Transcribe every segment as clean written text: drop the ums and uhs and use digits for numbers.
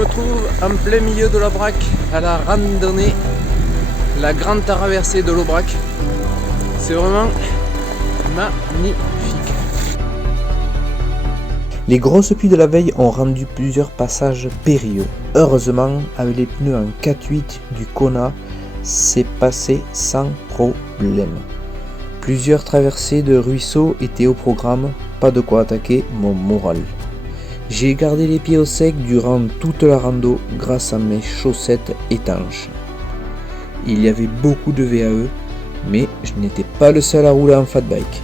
me trouve en plein milieu de l'Aubrac à la randonnée, la grande traversée de l'Aubrac. C'est vraiment magnifique. Les grosses pluies de la veille ont rendu plusieurs passages périlleux. Heureusement, avec les pneus en 4-8 du Kona, c'est passé sans problème. Plusieurs traversées de ruisseaux étaient au programme, pas de quoi attaquer mon moral. J'ai gardé les pieds au sec durant toute la rando grâce à mes chaussettes étanches. Il y avait beaucoup de VAE, mais je n'étais pas le seul à rouler en fat bike.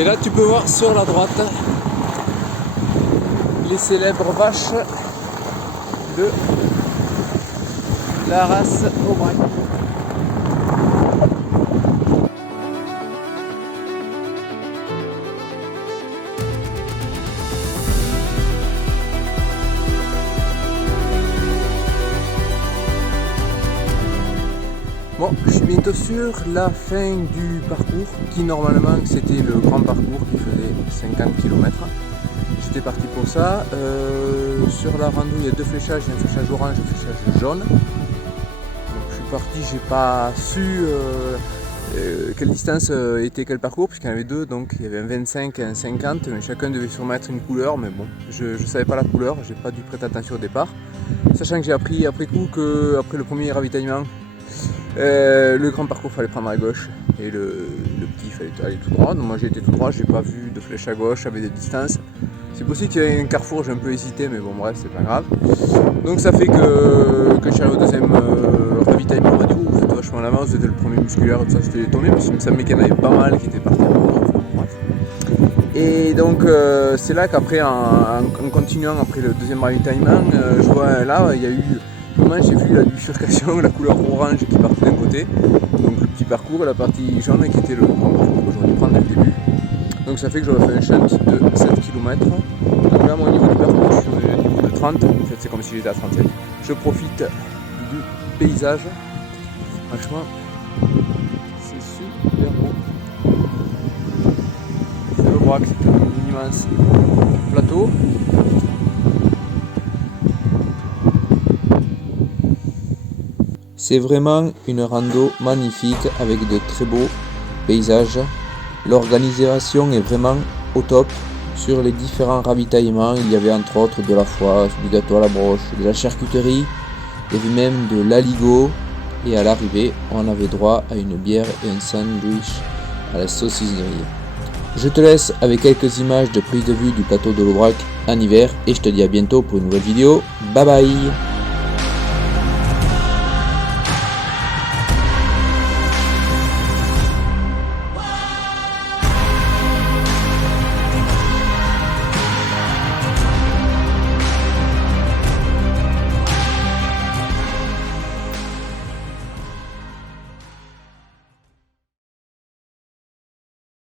Et là tu peux voir sur la droite les célèbres vaches de la race Aubrac. Bon, je suis bientôt sur la fin du parcours, qui normalement c'était le grand parcours qui faisait 50 km. J'étais parti pour ça. Sur la rando, il y a deux fléchages, il y a un fléchage orange et un fléchage jaune. Donc, je suis parti, j'ai pas su quelle distance était quel parcours, puisqu'il y en avait deux, donc il y avait un 25 et un 50, mais chacun devait surmettre une couleur, mais bon, je savais pas la couleur, j'ai pas dû prêter attention au départ. Sachant que j'ai appris après coup qu'après le premier ravitaillement, le grand parcours fallait prendre à gauche et le petit fallait aller tout droit. Donc moi j'ai été tout droit, j'ai pas vu de flèche à gauche avec des distances. C'est possible qu'il y ait un carrefour, j'ai un peu hésité, mais bon bref, c'est pas grave. Donc ça fait que je suis arrivé au deuxième ravitaillement, on m'a dit vous êtes vachement en avance, vous êtes le premier musculaire, tout ça, j'étais étonné parce qu'il me semblait qu'il y en avait pas mal qui étaient partis avant. Bref. Et donc c'est là qu'après en continuant après le deuxième ravitaillement, je vois là il y a eu j'ai vu la bifurcation, la couleur orange qui partait d'un côté, donc le petit parcours et la partie jaune qui était le grand parcours que j'aurais dû prendre dès le début. Donc ça fait que j'aurais fait un shunt de 7 km. Donc là, moi, au niveau du parcours, je suis au niveau de 30, en fait c'est comme si j'étais à 37. Je profite du paysage, franchement, c'est super beau. C'est le Aubrac, c'est un immense plateau. C'est vraiment une rando magnifique avec de très beaux paysages. L'organisation est vraiment au top. Sur les différents ravitaillements, il y avait entre autres de la foie, du gâteau à la broche, de la charcuterie, il y avait même de l'aligot. Et à l'arrivée, on avait droit à une bière et un sandwich à la saucisserie. Je te laisse avec quelques images de prise de vue du plateau de l'Aubrac en hiver et je te dis à bientôt pour une nouvelle vidéo. Bye bye!